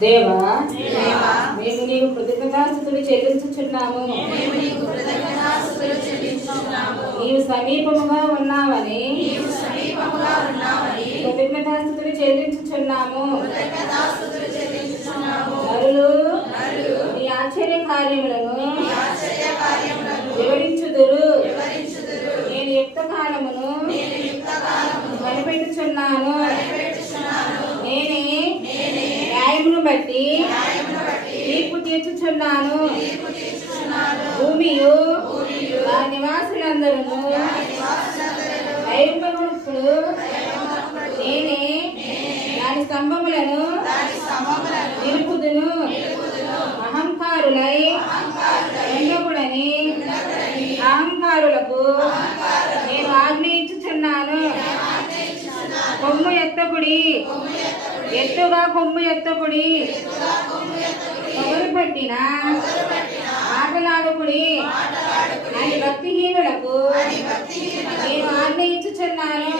దేవా మేము నీకు కృతజ్ఞతాస్తుతులు చెల్లించుచున్నాము. నీవు సమీపముగా ఉన్నావని కృతజ్ఞతాస్తుతులు చెల్లించుచున్నాము. నరులు నీ ఆశ్చర్య కార్యములను వివరించుదురు. నేను యుక్త కాలమును కనిపెట్టుచున్నాను. నేనే న్యాయమును బట్టి తీర్పు తీర్చుచున్నాను. భూమియు నా నివాసులందరూ దైవభక్తులు. నేనే దాని స్తంభములను నిలుపుదును. అహంకారులై ఉండకూడని అహంకారులకు నేను ఆజ్ఞయించుచున్నాను. కొమ్ము ఎత్తకుడి, ఎత్తుగా కొమ్ము ఎత్తకుడి. పొగరు పట్టిన మాటలాడకుడి అని భక్తిహీనులకు నేను ఆజ్ఞయించుచున్నాను.